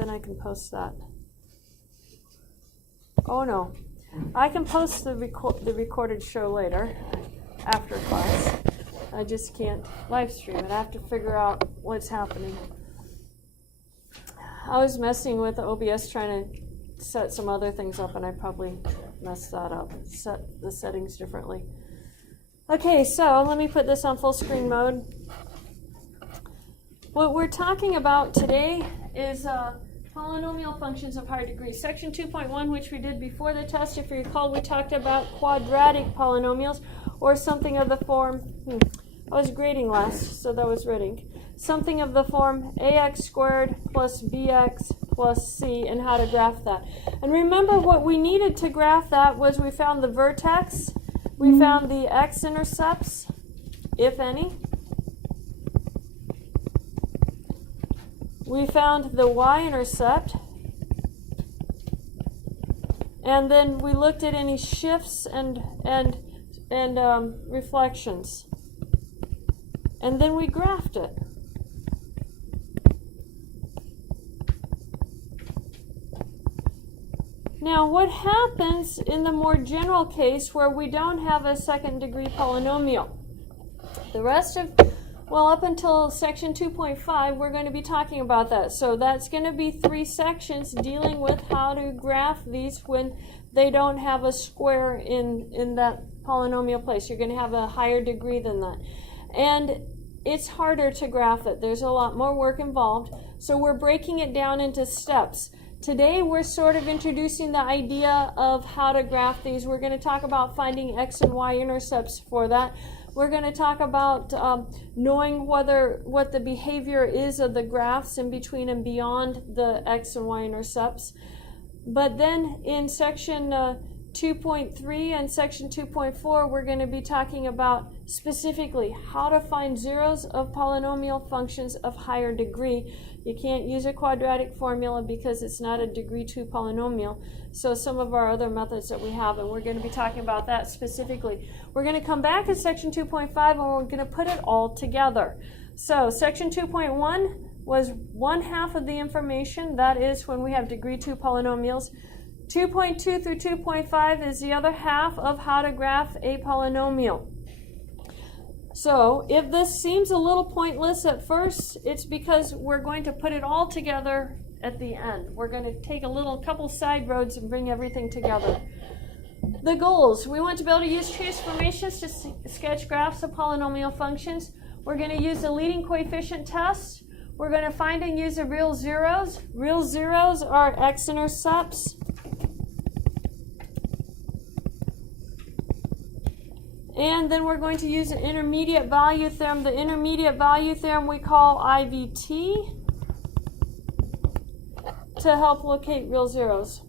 then I can post that. Oh no, I can post the recorded show later, after class. I just can't live stream it. I have to figure out what's happening. I was messing with OBS trying to set some other things up, and I probably messed that up. Set the settings differently. Okay, so let me put this on full screen mode. What we're talking about today is polynomial functions of higher degree. Section 2.1, which we did before the test, if you recall, we talked about quadratic polynomials, or something of the form, I was grading last, so that was reading. Something of the form ax squared plus bx plus c, and how to graph that. And remember, what we needed to graph that was we found the vertex, we found the x-intercepts, if any. We found the y-intercept. And then we looked at any shifts and reflections. And then we graphed it. Now, what happens in the more general case where we don't have a second degree polynomial? The rest of, well, up until section 2.5, we're going to be talking about that. So that's going to be 3 sections dealing with how to graph these when they don't have a square in that polynomial place. You're going to have a higher degree than that. And it's harder to graph it. There's a lot more work involved. So we're breaking it down into steps. Today we're sort of introducing the idea of how to graph these. We're going to talk about finding x and y intercepts for that. We're going to talk about knowing what the behavior is of the graphs in between and beyond the x and y intercepts. But then in section 2.3 and section 2.4, we're going to be talking about specifically how to find zeros of polynomial functions of higher degree. You can't use a quadratic formula because it's not a degree 2 polynomial. So some of our other methods that we have, and we're going to be talking about that specifically. We're going to come back to section 2.5 and we're going to put it all together. So section 2.1 was 1/2 of the information. That is when we have degree 2 polynomials. 2.2 through 2.5 is the other half of how to graph a polynomial. So if this seems a little pointless at first, it's because we're going to put it all together at the end. We're going to take a couple side roads and bring everything together. The goals. We want to be able to use transformations to sketch graphs of polynomial functions. We're going to use the leading coefficient test. We're going to find and use the real zeros. Real zeros are x-intercepts. And then we're going to use an intermediate value theorem. The intermediate value theorem we call IVT to help locate real zeros.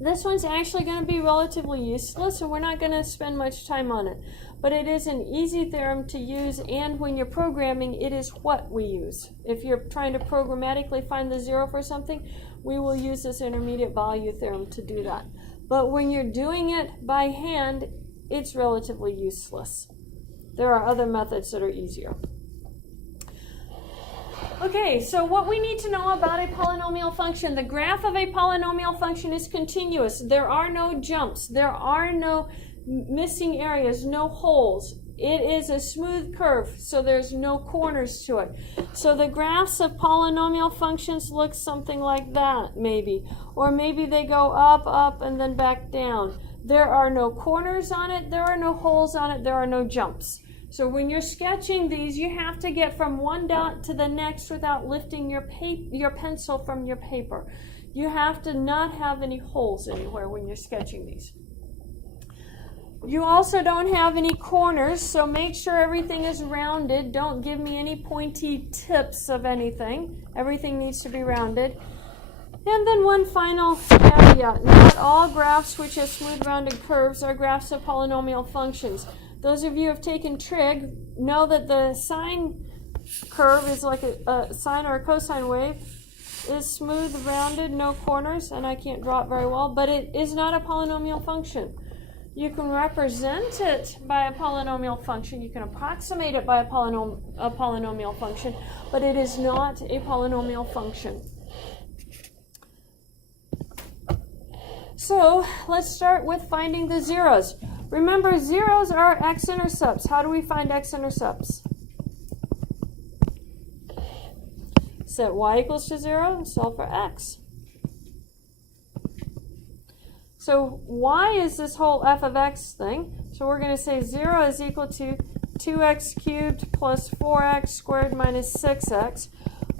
This one's actually going to be relatively useless, and we're not going to spend much time on it. But it is an easy theorem to use, and when you're programming, it is what we use. If you're trying to programmatically find the zero for something, we will use this intermediate value theorem to do that. But when you're doing it by hand, it's relatively useless. There are other methods that are easier. Okay, so what we need to know about a polynomial function. The graph of a polynomial function is continuous. There are no jumps. There are no missing areas, no holes. It is a smooth curve, so there's no corners to it. So the graphs of polynomial functions look something like that, maybe. Or maybe they go up, up, and then back down. There are no corners on it, there are no holes on it, there are no jumps. So when you're sketching these, you have to get from one dot to the next without lifting your pencil from your paper. You have to not have any holes anywhere when you're sketching these. You also don't have any corners, so make sure everything is rounded. Don't give me any pointy tips of anything. Everything needs to be rounded. And then one final caveat. Not all graphs which have smooth rounded curves are graphs of polynomial functions. Those of you who have taken trig know that the sine curve is like a sine or a cosine wave. Is smooth, rounded, no corners, and I can't draw it very well, but it is not a polynomial function. You can represent it by a polynomial function. You can approximate it by a polynomial function, but it is not a polynomial function. So let's start with finding the zeros. Remember, zeros are x-intercepts. How do we find x-intercepts? Set y equals to 0 and solve for x. So y is this whole f of x thing. So we're going to say 0 is equal to 2x cubed plus 4x squared minus 6x.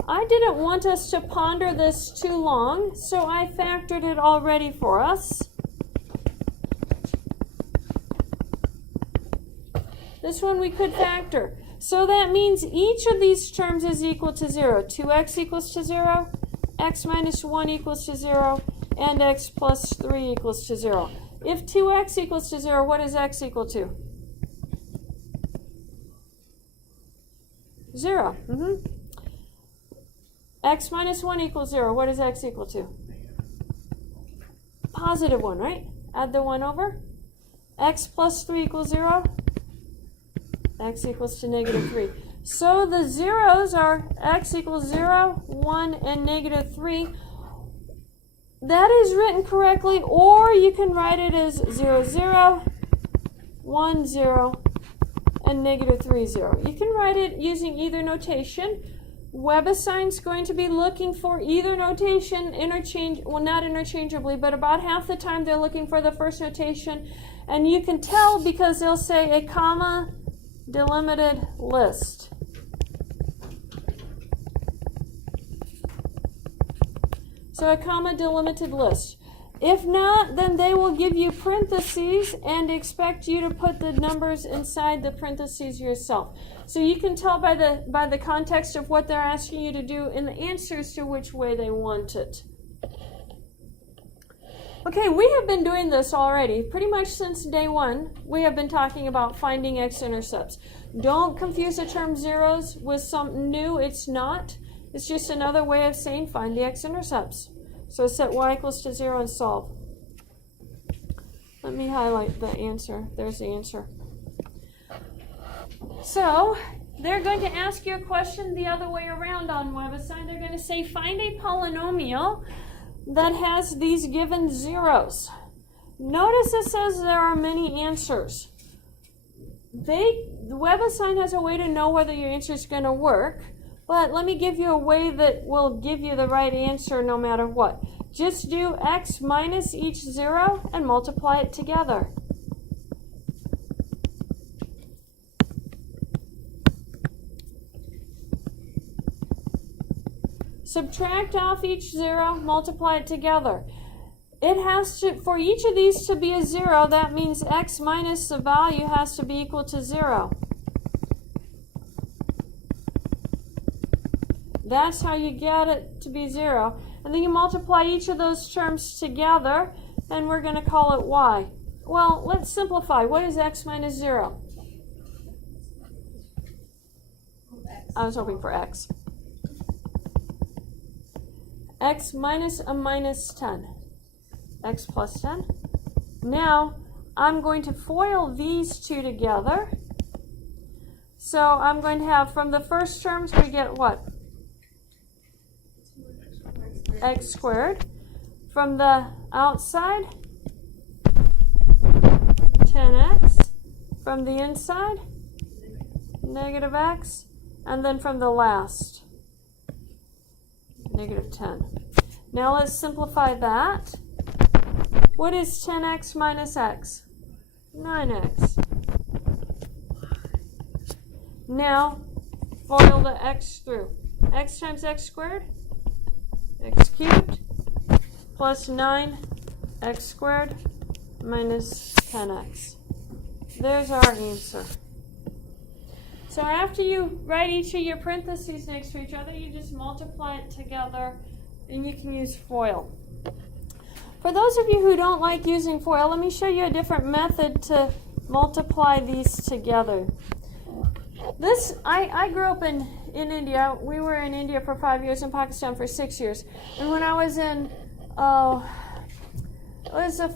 I didn't want us to ponder this too long, so I factored it already for us. This one we could factor. So that means each of these terms is equal to 0. 2x equals to 0, x minus 1 equals to 0, and x plus 3 equals to 0. If 2x equals to 0, what is x equal to? 0. X minus 1 equals 0. What is x equal to? Positive 1, right? Add the 1 over. X plus 3 equals 0. X equals to negative 3. So the zeros are x equals 0, 1, and negative 3. That is written correctly, or you can write it as 0, 0, 1, 0, and negative 3, 0. You can write it using either notation. WebAssign's going to be looking for either notation, not interchangeably, but about half the time they're looking for the first notation. And you can tell because they'll say a comma delimited list. So a comma delimited list. If not, then they will give you parentheses and expect you to put the numbers inside the parentheses yourself. So you can tell by the context of what they're asking you to do in the answers to which way they want it. Okay, we have been doing this already. Pretty much since day one, we have been talking about finding x-intercepts. Don't confuse the term zeros with something new. It's not. It's just another way of saying find the x-intercepts. So set y equals to 0 and solve. Let me highlight the answer. There's the answer. So they're going to ask you a question the other way around on WebAssign. They're going to say find a polynomial that has these given zeros. Notice it says there are many answers. The WebAssign has a way to know whether your answer is going to work, but let me give you a way that will give you the right answer no matter what. Just do x minus each zero and multiply it together. Subtract off each zero, multiply it together. It has to, for each of these to be a 0, that means x minus the value has to be equal to 0. That's how you get it to be 0. And then you multiply each of those terms together, and we're going to call it y. Well, let's simplify. What is x minus 0? I was hoping for x. X minus a minus 10. X plus 10. Now, I'm going to FOIL these two together. So I'm going to have, from the first terms, we get what? X squared. From the outside, 10x. From the inside, negative x. And then from the last, negative 10. Now let's simplify that. What is 10x minus x? 9x. Now, FOIL the x through. X times x squared, x cubed, plus 9x squared minus 10x. There's our answer. So after you write each of your parentheses next to each other, you just multiply it together, and you can use FOIL. For those of you who don't like using FOIL, let me show you a different method to multiply these together. This, I grew up in India. We were in India for 5 years, in Pakistan for 6 years. And when I was in, it was a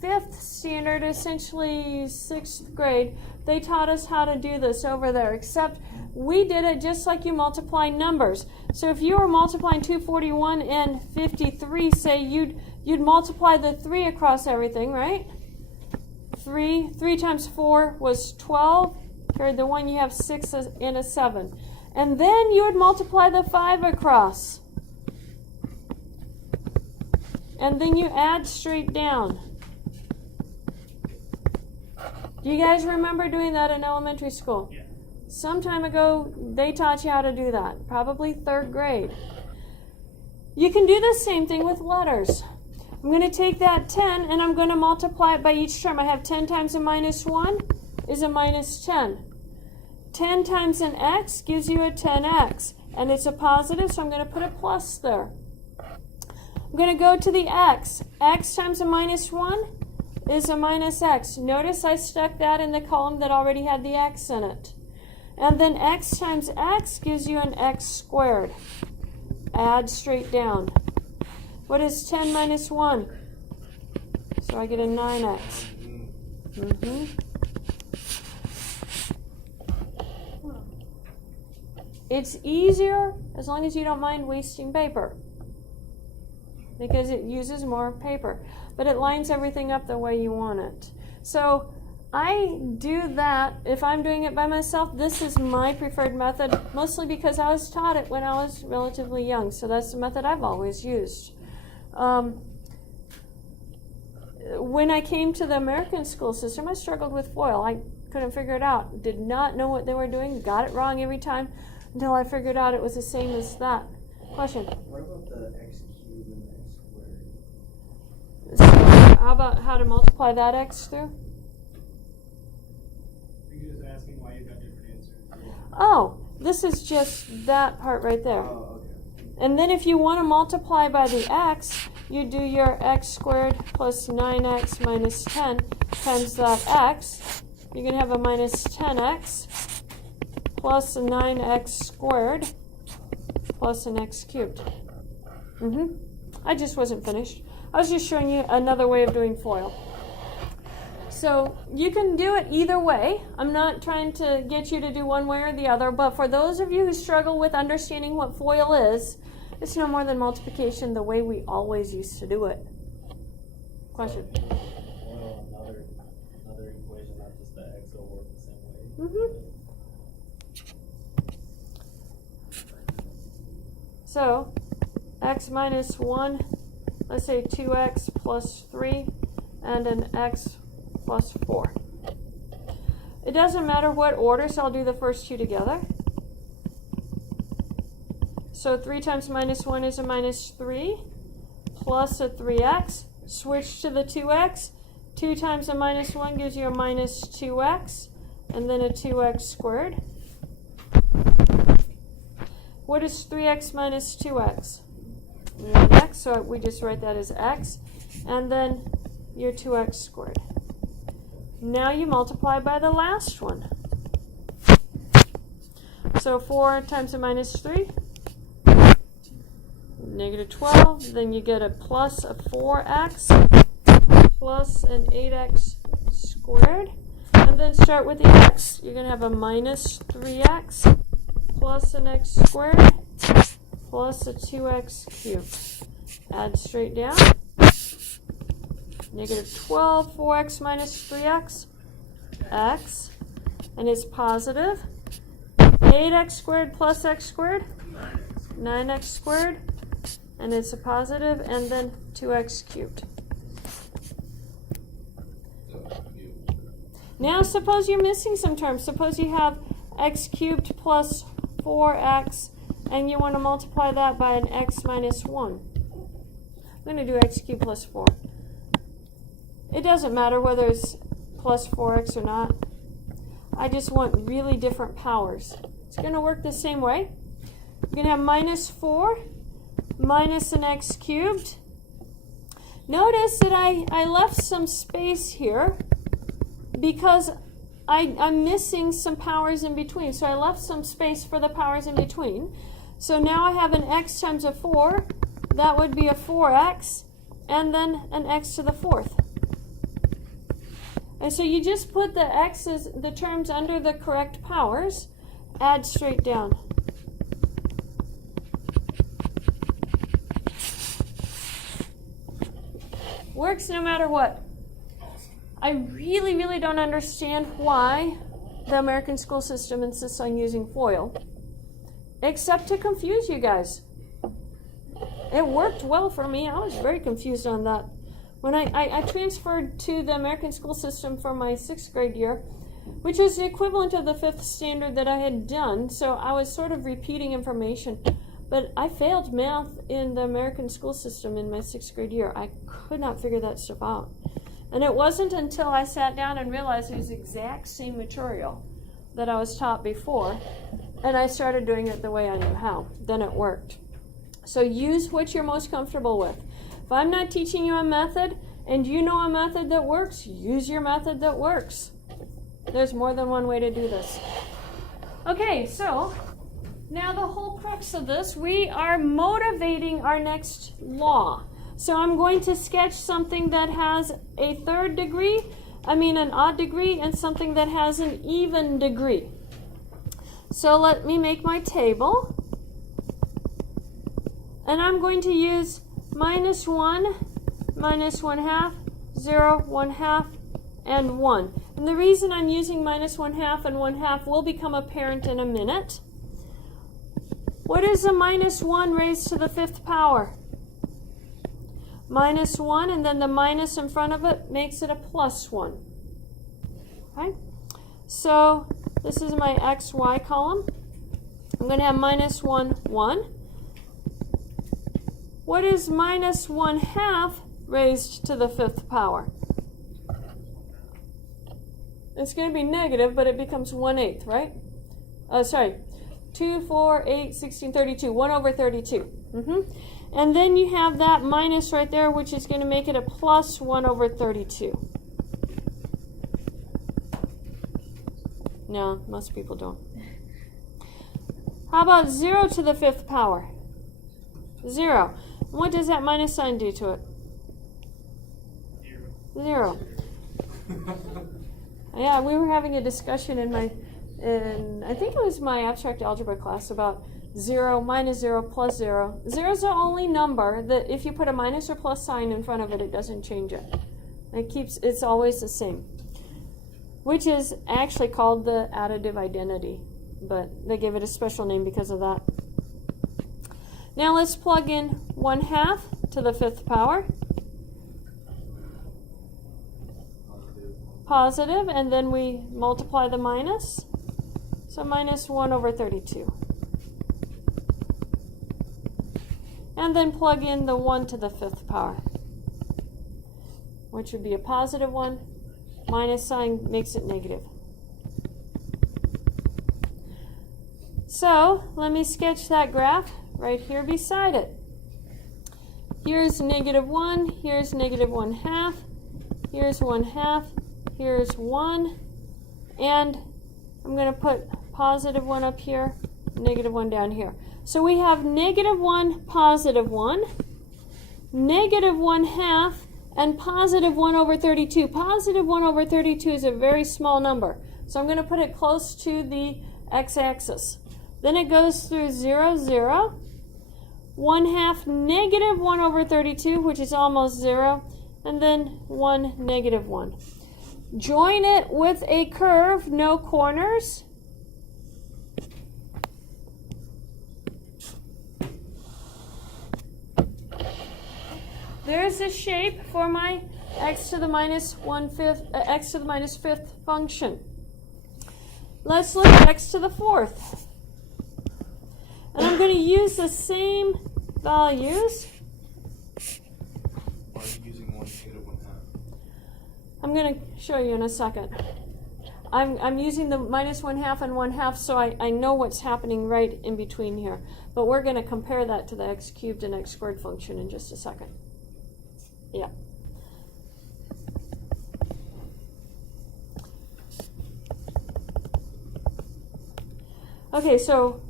5th standard, essentially 6th grade, they taught us how to do this over there, except we did it just like you multiply numbers. So if you were multiplying 241 and 53, say you'd multiply the 3 across everything, right? 3 times 4 was 12. Carried the 1, you have 6 and a 7. And then you would multiply the 5 across. And then you add straight down. Do you guys remember doing that in elementary school? Yeah. Some time ago, they taught you how to do that. Probably 3rd grade. You can do the same thing with letters. I'm going to take that 10 and I'm going to multiply it by each term. I have 10 times a minus 1 is a minus 10. 10 times an x gives you a 10x. And it's a positive, so I'm going to put a plus there. I'm going to go to the x. X times a minus 1 is a minus x. Notice I stuck that in the column that already had the x in it. And then x times x gives you an x squared. Add straight down. What is 10 minus 1? So I get a 9x. It's easier as long as you don't mind wasting paper, because it uses more paper, but it lines everything up the way you want it. So I do that. If I'm doing it by myself, this is my preferred method, mostly because I was taught it when I was relatively young, so that's the method I've always used. When I came to the American school system, I struggled with FOIL. I couldn't figure it out. Did not know what they were doing. Got it wrong every time until I figured out it was the same as that. Question? What about the x cubed and the x squared? So how about how to multiply that x through? You're just asking why you got different answers. Oh, this is just that part right there. Oh, okay. And then if you want to multiply by the x, you do your x squared plus 9x minus 10 times that x. You're going to have a minus 10x plus a 9x squared plus an x cubed. I just wasn't finished. I was just showing you another way of doing FOIL. So you can do it either way. I'm not trying to get you to do one way or the other, but for those of you who struggle with understanding what FOIL is, it's no more than multiplication the way we always used to do it. Question? Another equation, not just the x will work the same way. So, x minus 1, let's say 2x plus 3, and an x plus 4. It doesn't matter what order, so I'll do the first two together. So 3 times minus 1 is a minus 3, plus a 3x. Switch to the 2x. 2 times a minus 1 gives you a minus 2x, and then a 2x squared. What is 3x minus 2x? 1x, so we just write that as x, and then your 2x squared. Now you multiply by the last one. So 4 times a minus 3, negative 12, then you get a plus a 4x plus an 8x squared, and then start with the x. You're going to have a minus 3x plus an x squared plus a 2x cubed. Add straight down. Negative 12, 4x minus 3x, x, and it's positive. 8x squared plus x squared, 9x squared, and it's a positive, and then 2x cubed. Now suppose you're missing some terms. Suppose you have x cubed plus 4x, and you want to multiply that by an x minus 1. I'm going to do x cubed plus 4. It doesn't matter whether it's plus 4x or not. I just want really different powers. It's going to work the same way. You're going to have minus 4 minus an x cubed. Notice that I left some space here because I'm missing some powers in between. So I left some space for the powers in between. So now I have an x times a 4. That would be a 4x, and then an x to the 4th. And so you just put the x's, the terms under the correct powers, add straight down. Works no matter what. I really, really don't understand why the American school system insists on using FOIL, except to confuse you guys. It worked well for me. I was very confused on that. When I transferred to the American school system for my 6th grade year, which was the equivalent of the 5th standard that I had done, so I was sort of repeating information. But I failed math in the American school system in my 6th grade year. I could not figure that stuff out. And it wasn't until I sat down and realized it was the exact same material that I was taught before, and I started doing it the way I knew how. Then it worked. So use what you're most comfortable with. If I'm not teaching you a method, and you know a method that works, use your method that works. There's more than one way to do this. Okay, so now the whole crux of this, we are motivating our next law. So I'm going to sketch something that has a an odd degree, and something that has an even degree. So let me make my table. And I'm going to use -1, -1/2, 0, 1/2, and 1. And the reason I'm using -1/2 and 1/2 will become apparent in a minute. What is a -1 raised to the 5th power? -1, and then the minus in front of it makes it a +1. Okay? So this is my XY column. I'm going to have -1, 1. What is -1/2 raised to the 5th power? It's going to be negative, but it becomes 1/8, right? 2, 4, 8, 16, 32. 1 over 32. And then you have that minus right there, which is going to make it a +1 over 32. No, most people don't. How about 0 to the 5th power? 0. What does that minus sign do to it? 0. Yeah, we were having a discussion in I think it was my abstract algebra class about 0, -0, +0. 0 is the only number that if you put a minus or plus sign in front of it, it doesn't change it. It's always the same, which is actually called the additive identity, but they gave it a special name because of that. Now let's plug in 1/2 to the 5th power. Positive, and then we multiply the minus. So -1 over 32. And then plug in the 1 to the 5th power, which would be a +1. Minus sign makes it negative. So let me sketch that graph right here beside it. Here's -1, here's -1/2, here's 1/2, here's 1, and I'm going to put +1 up here, -1 down here. So we have -1, +1, -1/2, and +1 over 32. +1 over 32 is a very small number, so I'm going to put it close to the x-axis. Then it goes through 0, 0, 1/2 -1 over 32, which is almost 0, and then 1, -1. Join it with a curve, no corners. There's a shape for my x to the -5th function. Let's look at x to the 4th. And I'm going to use the same values. Why are you using 1 -1/2? I'm going to show you in a second. I'm using the -1/2 and 1/2 so I know what's happening right in between here. But we're going to compare that to the x cubed and x squared function in just a second. Yeah. Okay, so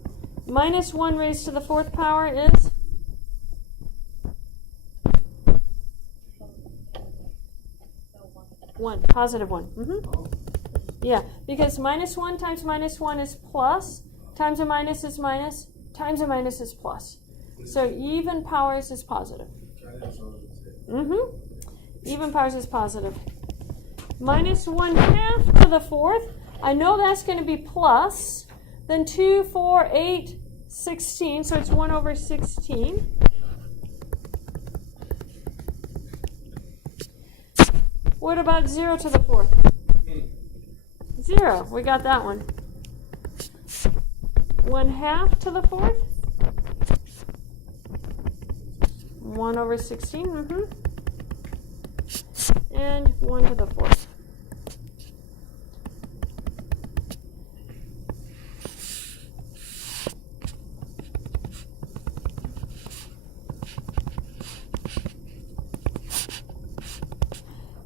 -1 raised to the 4th power is? +1. Yeah, because -1 times -1 is plus, times a minus is minus, times a minus is plus. So even powers is positive. Even powers is positive. Minus 1/2 to the 4th. I know that's going to be plus. Then 2, 4, 8, 16. So it's 1 over 16. What about 0 to the 4th? 0. We got that one. 1/2 to the 4th. 1 over 16. And 1 to the 4th.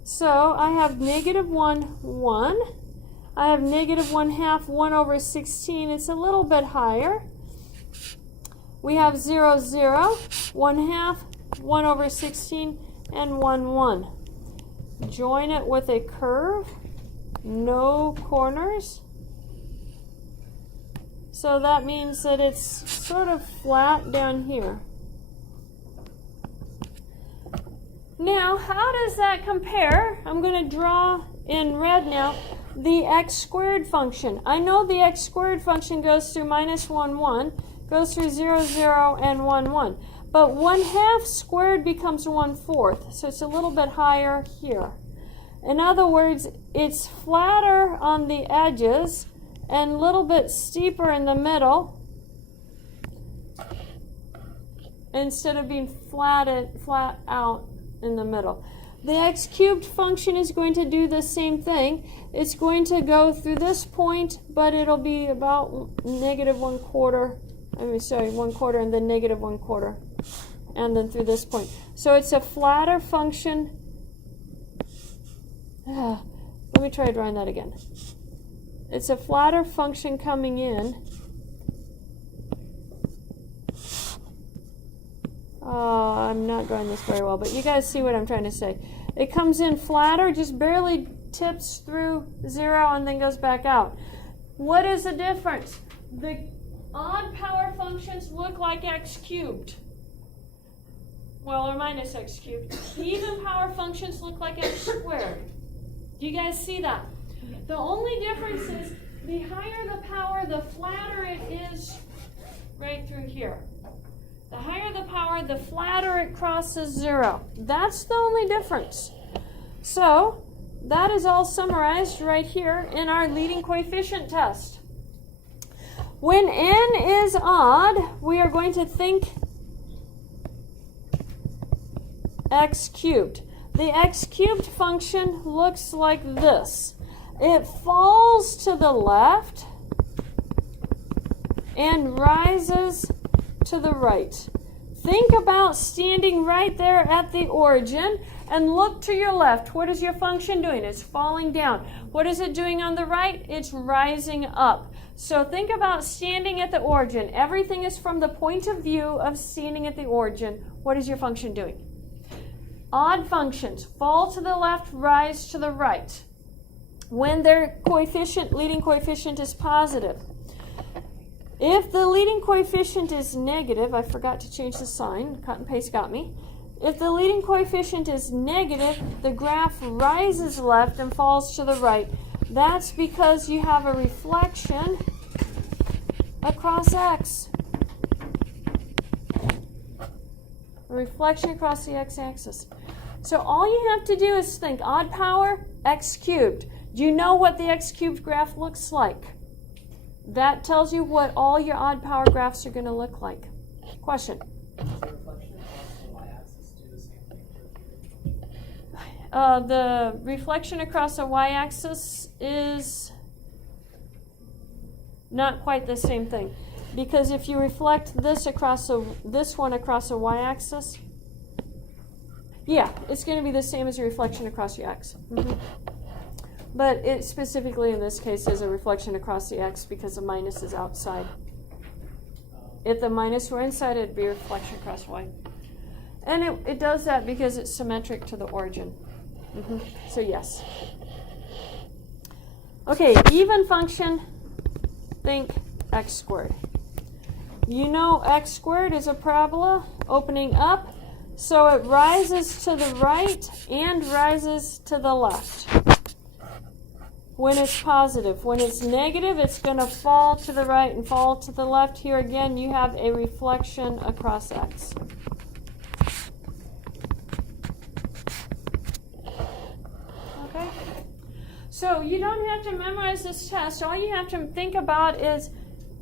So I have negative 1, 1. I have negative 1/2, 1 over 16. It's a little bit higher. We have 0, 0, 1/2, 1 over 16, and 1, 1. Join it with a curve. No corners. So that means that it's sort of flat down here. Now, how does that compare? I'm going to draw in red now the x squared function. I know the x squared function goes through minus 1, 1, goes through 0, 0, and 1, 1. But 1/2 squared becomes 1/4, so it's a little bit higher here. In other words, it's flatter on the edges and a little bit steeper in the middle instead of being flat out in the middle. The x cubed function is going to do the same thing. It's going to go through this point, but it'll be about negative 1/4. 1/4 and then negative 1/4. And then through this point. So it's a flatter function. Let me try drawing that again. It's a flatter function coming in. I'm not drawing this very well, but you guys see what I'm trying to say. It comes in flatter, just barely tips through 0 and then goes back out. What is the difference? The odd power functions look like x cubed. Well, or minus x cubed. The even power functions look like x squared. Do you guys see that? The only difference is the higher the power, the flatter it is right through here. The higher the power, the flatter it crosses 0. That's the only difference. So, that is all summarized right here in our leading coefficient test. When n is odd, we are going to think x cubed. The x cubed function looks like this. It falls to the left and rises to the right. Think about standing right there at the origin and look to your left. What is your function doing? It's falling down. What is it doing on the right? It's rising up. So think about standing at the origin. Everything is from the point of view of standing at the origin. What is your function doing? Odd functions fall to the left, rise to the right. When their coefficient, leading coefficient is positive. If the leading coefficient is negative, I forgot to change the sign, cut and paste got me. If the leading coefficient is negative, the graph rises left and falls to the right. That's because you have a reflection across x. A reflection across the x-axis. So all you have to do is think odd power, x cubed. Do you know what the x cubed graph looks like? That tells you what all your odd power graphs are going to look like. Question? The reflection across the y-axis is not quite the same thing, because if you reflect this one across a y-axis, yeah, it's going to be the same as your reflection across your x. But it specifically in this case is a reflection across the x because the minus is outside. If the minus were inside, it'd be a reflection across y. And it does that because it's symmetric to the origin. So yes. Okay, even function, think x squared. You know x squared is a parabola opening up, so it rises to the right and rises to the left when it's positive. When it's negative, it's going to fall to the right and fall to the left. Here again, you have a reflection across x. Okay? So you don't have to memorize this test. All you have to think about is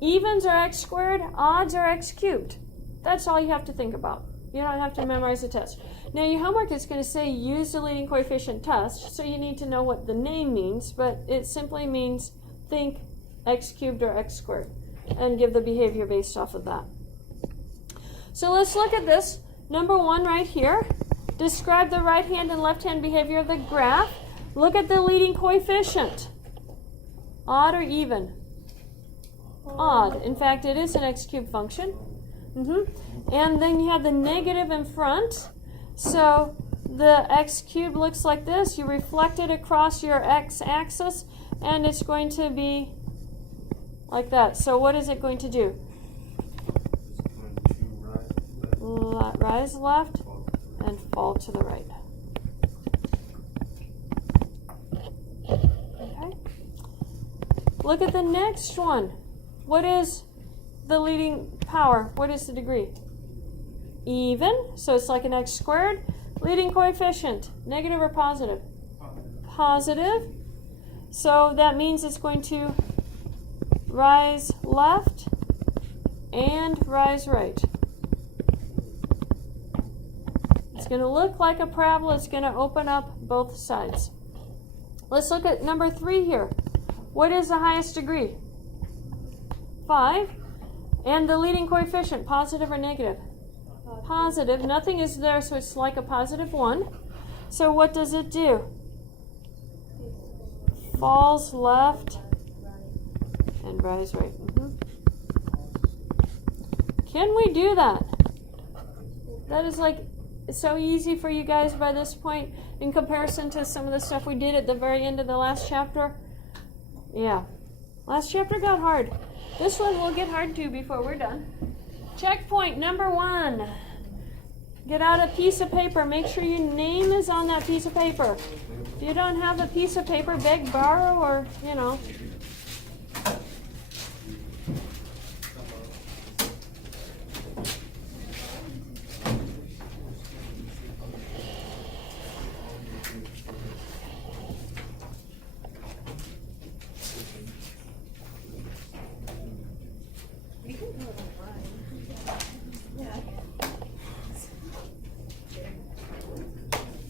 evens are x squared, odds are x cubed. That's all you have to think about. You don't have to memorize the test. Now your homework is going to say use the leading coefficient test, so you need to know what the name means, but it simply means think x cubed or x squared and give the behavior based off of that. So let's look at this. Number 1 right here. Describe the right hand and left hand behavior of the graph. Look at the leading coefficient. Odd or even? Odd. In fact, it is an x cubed function. And then you have the negative in front. So the x cubed looks like this. You reflect it across your x-axis, and it's going to be like that. So what is it going to do? Rise left and fall to the right. Okay. Look at the next one. What is the leading power? What is the degree? Even. So it's like an x squared. Leading coefficient, negative or positive? Positive. So that means it's going to rise left and rise right. It's going to look like a parabola. It's going to open up both sides. Let's look at number 3 here. What is the highest degree? 5. And the leading coefficient, positive or negative? Positive. Nothing is there, so it's like a positive 1. So what does it do? Falls left and rise right. Can we do that? That is like so easy for you guys by this point in comparison to some of the stuff we did at the very end of the last chapter. Yeah. Last chapter got hard. This one will get hard too before we're done. Checkpoint number 1. Get out a piece of paper. Make sure your name is on that piece of paper. If you don't have a piece of paper, beg, borrow, or,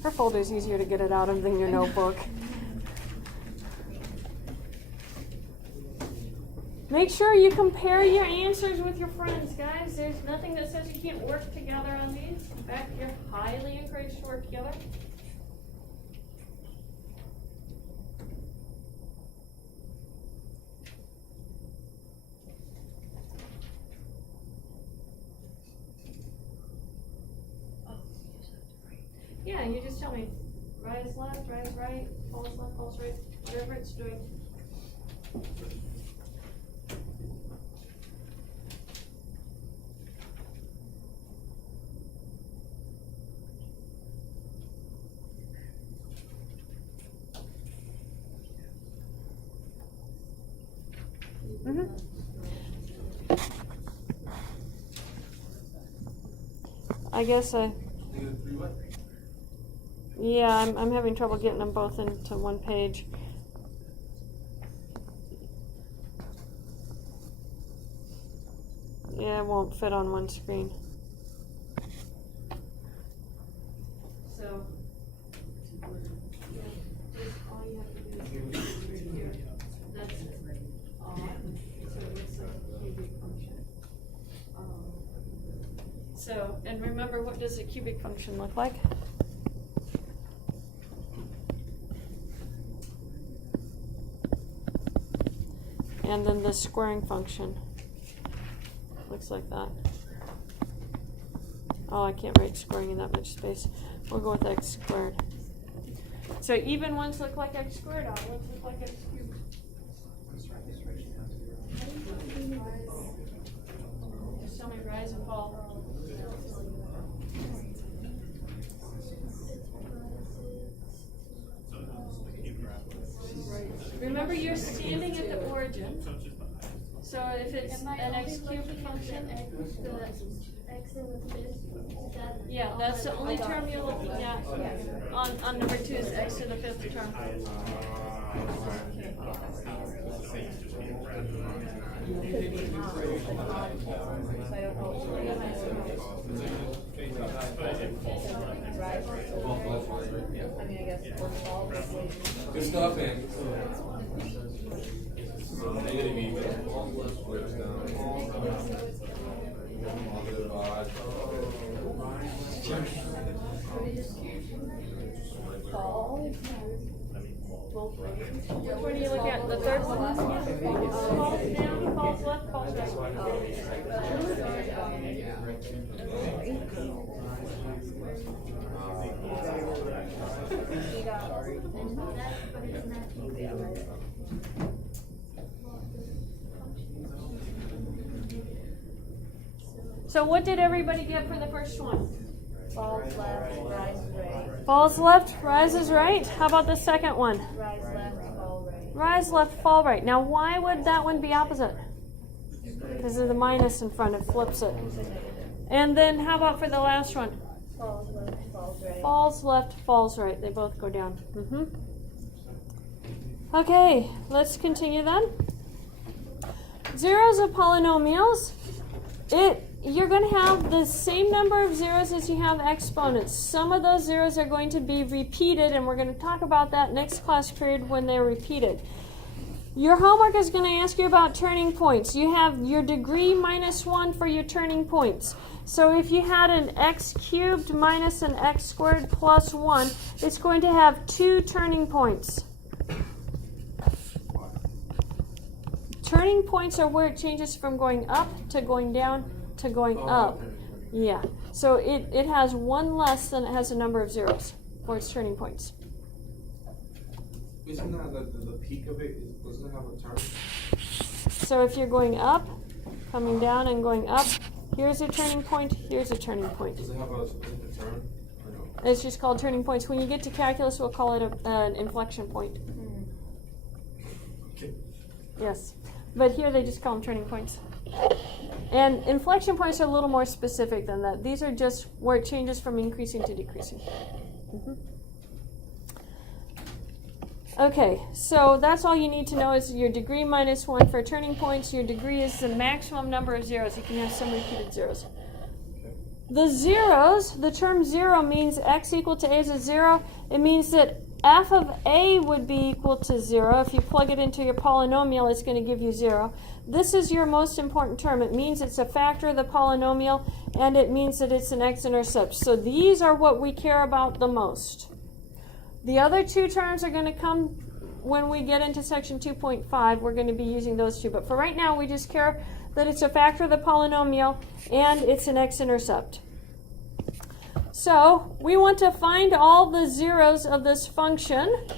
Her folder is easier to get it out of than your notebook. Make sure you compare your answers with your friends, guys. There's nothing that says you can't work together on these. In fact, you're highly encouraged to work together. Yeah, you just tell me, rise left, rise right, falls left, falls right, whatever it's doing. I guess yeah, I'm having trouble getting them both into one page. Yeah, it won't fit on one screen. So, yeah, all you have to do is here. That's odd. So it looks like a cubic function. So, and remember, what does a cubic function look like? And then the squaring function looks like that. Oh, I can't write squaring in that much space. We'll go with x squared. So even ones look like x squared, odd ones look like x cubed. rise and fall. Remember, you're standing at the origin. So if it's an x cubed function, yeah, that's the only term you're looking at on number 2 is x to the 5th term. Good stuff, man. Which one do you look at? The third one? Falls down, falls left, falls So what did everybody get for the first one? Falls left, rises right. Falls left, rises right. How about the second one? Rise left, fall right. Rise left, fall right. Now why would that one be opposite? Because of the minus in front, it flips it. And then how about for the last one? Falls left, falls right. Falls left, falls right. They both go down. Okay, let's continue then. Zeros of polynomials. You're going to have the same number of zeros as you have exponents. Some of those zeros are going to be repeated, and we're going to talk about that next class period when they're repeated. Your homework is going to ask you about turning points. You have your degree minus 1 for your turning points. So if you had an x cubed minus an x squared plus 1, it's going to have 2 turning points. Turning points are where it changes from going up to going down to going up. Yeah. So it has 1 less than it has a number of zeros for its turning points. Isn't that the peak of it? Doesn't it have a turn? So if you're going up, coming down and going up, here's a turning point, here's a turning point. Does it have a specific turn? Or no? It's just called turning points. When you get to calculus, we'll call it an inflection point. Okay. Yes. But here they just call them turning points. And inflection points are a little more specific than that. These are just where it changes from increasing to decreasing. Okay, so that's all you need to know is your degree minus 1 for turning points. Your degree is the maximum number of zeros. You can have some repeated zeros. The zeros, the term 0 means x equal to a is a 0. It means that f of a would be equal to 0. If you plug it into your polynomial, it's going to give you 0. This is your most important term. It means it's a factor of the polynomial, and it means that it's an x-intercept. So these are what we care about the most. The other 2 terms are going to come when we get into section 2.5. We're going to be using those 2. But for right now, we just care that it's a factor of the polynomial, and it's an x-intercept. So we want to find all the zeros of this function.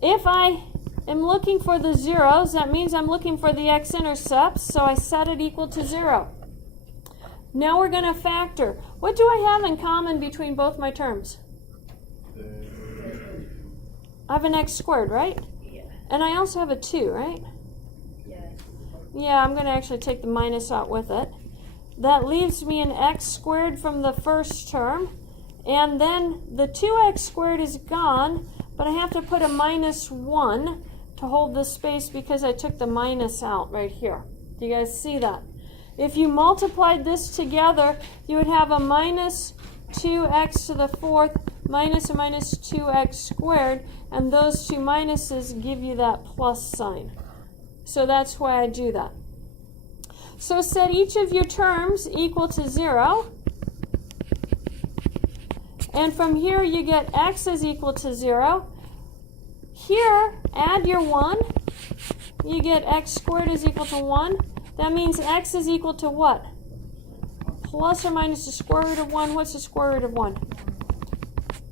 If I am looking for the zeros, that means I'm looking for the x-intercepts, so I set it equal to 0. Now we're going to factor. What do I have in common between both my terms? I have an x squared, right? Yeah. And I also have a 2, right? Yeah. Yeah, I'm going to actually take the minus out with it. That leaves me an x squared from the first term. And then the 2x squared is gone, but I have to put a minus 1 to hold the space because I took the minus out right here. Do you guys see that? If you multiplied this together, you would have a minus 2x to the 4th minus a minus 2x squared, and those 2 minuses give you that plus sign. So that's why I do that. So set each of your terms equal to 0. And from here you get x is equal to 0. Here, add your 1. You get x squared is equal to 1. That means x is equal to what? Plus or minus the square root of 1. What's the square root of 1?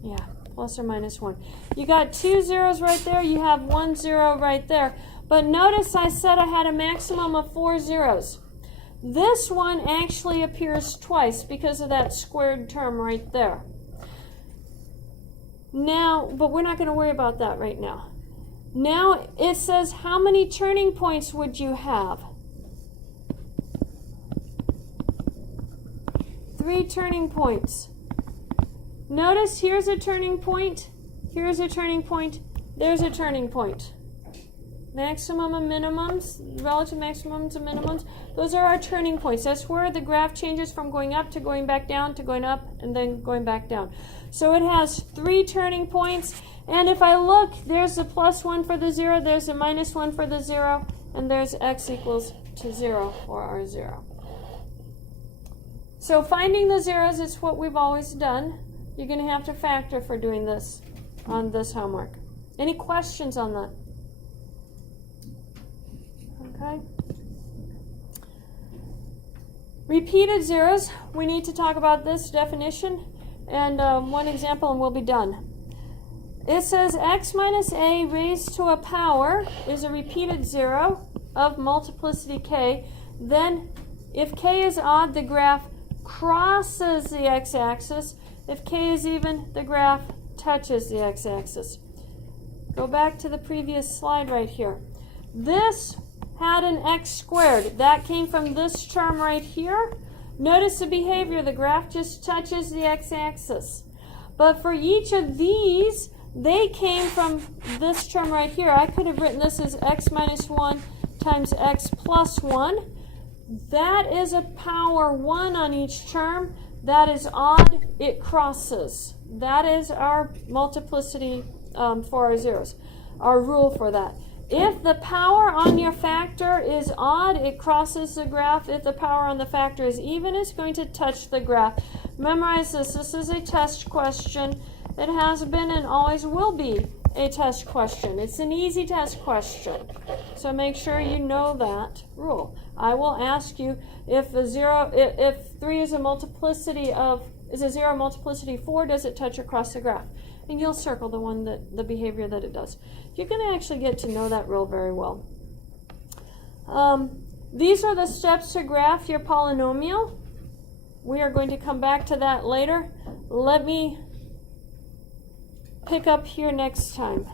Yeah, plus or minus 1. You got 2 zeros right there. You have 1 0 right there. But notice I said I had a maximum of 4 zeros. This one actually appears twice because of that squared term right there. Now, but we're not going to worry about that right now. Now it says, how many turning points would you have? 3 turning points. Notice here's a turning point, here's a turning point, there's a turning point. Maximum and minimums, relative maximums and minimums, those are our turning points. That's where the graph changes from going up to going back down to going up and then going back down. So it has 3 turning points, and if I look, there's a +1 for the 0, there's a -1 for the 0, and there's x equals to 0 for our 0. So finding the zeros is what we've always done. You're going to have to factor for doing this on this homework. Any questions on that? Okay. Repeated zeros, we need to talk about this definition and one example and we'll be done. It says x minus a raised to a power is a repeated zero of multiplicity k. Then if k is odd, the graph crosses the x-axis. If k is even, the graph touches the x-axis. Go back to the previous slide right here. This had an x squared. That came from this term right here. Notice the behavior. The graph just touches the x-axis. But for each of these, they came from this term right here. I could have written this as x minus 1 times x plus 1. That is a power 1 on each term. That is odd. It crosses. That is our multiplicity for our zeros, our rule for that. If the power on your factor is odd, it crosses the graph. If the power on the factor is even, it's going to touch the graph. Memorize this. This is a test question. It has been and always will be a test question. It's an easy test question. So make sure you know that rule. I will ask you if if 3 is a multiplicity of, is a 0 multiplicity 4, does it touch across the graph? And you'll circle the one that, the behavior that it does. You're going to actually get to know that rule very well. These are the steps to graph your polynomial. We are going to come back to that later. Let me pick up here next time.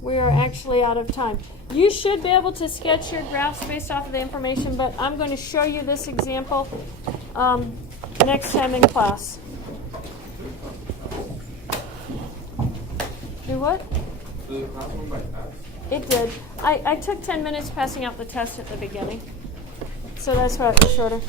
We are actually out of time. You should be able to sketch your graphs based off of the information, but I'm going to show you this example next time in class. Do what? Did the class went by fast? It did. I took 10 minutes passing out the test at the beginning, so that's why it was shorter.